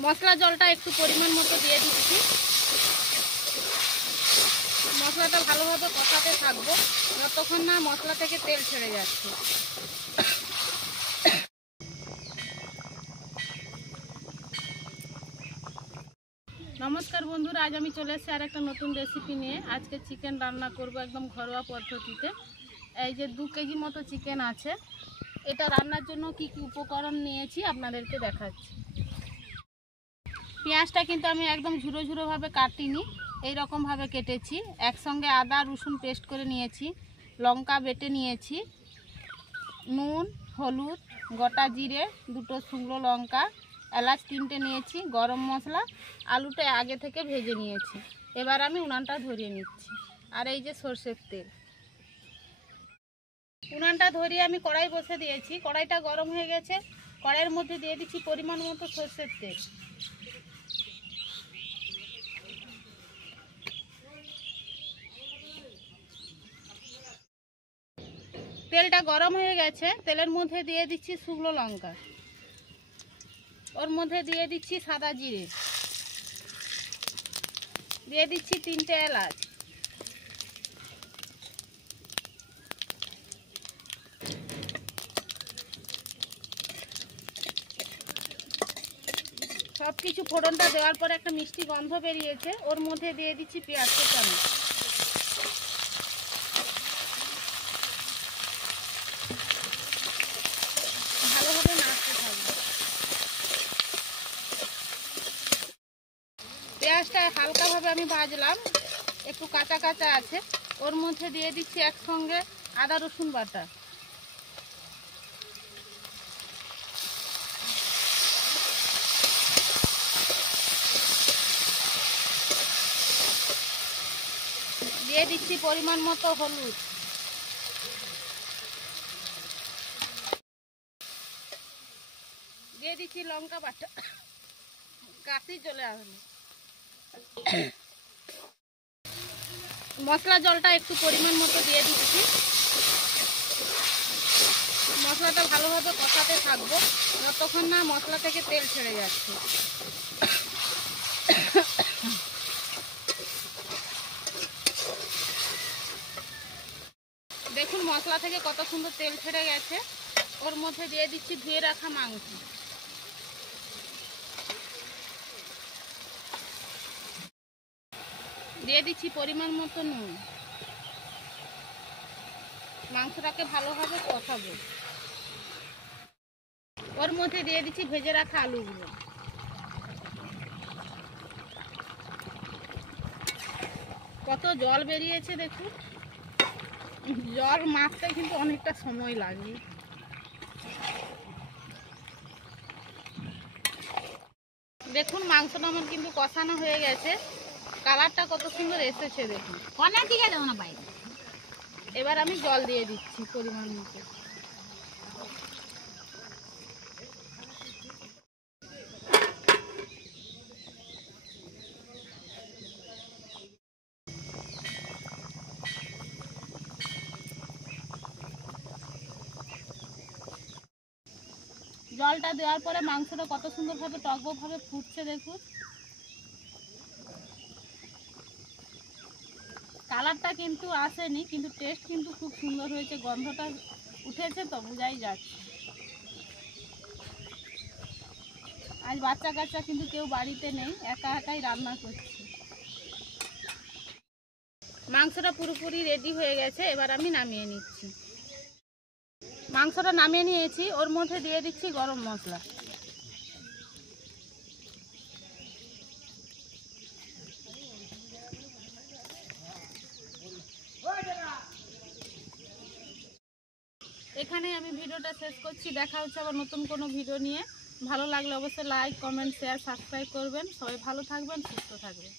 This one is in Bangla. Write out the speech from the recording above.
মশলা জলটা একটু পরিমাণ মতো দিয়ে দিচ্ছি। মশলাটা ভালোভাবে কষাতে থাকবো যতক্ষণ না মশলা থেকে তেল ছেড়ে যাচ্ছে। নমস্কার বন্ধুরা, আজ আমি চলে এসেছি আর একটা নতুন রেসিপি নিয়ে। আজকে চিকেন রান্না করব একদম ঘরোয়া পদ্ধতিতে। এই যে 2 কেজি মতো চিকেন আছে। এটা রান্নার জন্য কি কি উপকরণ নিয়েছি আপনাদেরকে দেখাচ্ছি। পেঁয়াজটা কিন্তু আমি একদম ঝুরো ঝুরোভাবে কাটিনি, এইরকমভাবে কেটেছি। একসঙ্গে আদা রসুন পেস্ট করে নিয়েছি, লঙ্কা বেটে নিয়েছি, নুন হলুদ গোটা জিরে 2টো শুকনো লঙ্কা, এলাচ 3টে নিয়েছি, গরম মশলা, আলুটা আগে থেকে ভেজে নিয়েছি। এবার আমি উনানটা ধরিয়ে নিচ্ছি। আর এই যে সরষের তেল, উনানটা ধরিয়ে আমি কড়াই বসে দিয়েছি। কড়াইটা গরম হয়ে গেছে, কড়াইয়ের মধ্যে দিয়ে দিচ্ছি পরিমাণ মতো সরষের তেল। তেলটা গরম হয়ে গেছে, তেলের মধ্যে দিয়ে দিচ্ছি শুকনো লঙ্কা, ওর মধ্যে দিয়ে দিচ্ছি সাদা জিরে, দিয়ে দিচ্ছি 3টে এলাচ, সব কিছু ফোড়নটা দেওয়ার পরে একটা মিষ্টি গন্ধ বেরিয়েছে, ওর মধ্যে দিয়ে দিচ্ছি পেঁয়াজ কুচানো। ভালোভাবে নাড়তে থাকবে। পেঁয়াজটা হালকাভাবে আমি ভাজলাম, একটু কাঁচা কাঁচা আছে। ওর মধ্যে দিয়ে দিচ্ছি একসঙ্গে আদা রসুন বাটা, দিয়ে দিচ্ছি পরিমাণ মতো হলুদ, দিয়ে দিচ্ছি লঙ্কা বাটা। কাশি চলে আসবে। মশলা জলটা একটু পরিমাণ মতো দিয়ে দিচ্ছি। মশলাটা ভালোভাবে কষাতে থাকবো যতক্ষণ না মশলা থেকে তেল ছেড়ে যাচ্ছে। দেখুন মশলা থেকে কত সুন্দর তেল ছেড়ে গেছে। ওর মধ্যে দিয়ে দিচ্ছি ধুয়ে রাখা মাংস, দিয়ে দিচ্ছি পরিমাণ মতো নুন। মাংসটাকে ভালোভাবে কষাবো। ওর মধ্যে দিয়ে দিচ্ছি ভেজে রাখা আলুগুলো, কত জল বেরিয়েছে দেখুন। জল মাখতে কিন্তু অনেকটা সময় লাগে। দেখুন মাংসটা আমার কিন্তু কষানো হয়ে গেছে, কালারটা কত সুন্দর এসেছে দেখুন। অনেক দিকে দেবো না বাইরে। এবার আমি জল দিয়ে দিচ্ছি পরিমাণ মতো। জলটা দেওয়ার পরে মাংসটা কত সুন্দরভাবে টকবকভাবে ফুটছে দেখুন। কালারটা কিন্তু আসেনি, কিন্তু টেস্ট কিন্তু খুব সুন্দর হয়েছে। গন্ধটা উঠেছে তো বোঝাই যাচ্ছে। আজ বাচ্চা কাচ্চা কিন্তু কেউ বাড়িতে নেই, একা একাই রান্না করছি। মাংসটা পুরোপুরি রেডি হয়ে গেছে, এবার আমি নামিয়ে নিচ্ছি। মাংসটা নামিয়ে নিয়েছি, ওর মধ্যে দিয়ে দিচ্ছি গরম মশলা, এখানে আমি ভিডিওটা শেষ করছি। দেখা হচ্ছে আবার নতুন কোনো ভিডিও নিয়ে। ভালো লাগলে অবশ্যই লাইক কমেন্ট শেয়ার সাবস্ক্রাইব করবেন। সবাই ভালো থাকবেন, সুস্থ থাকবেন।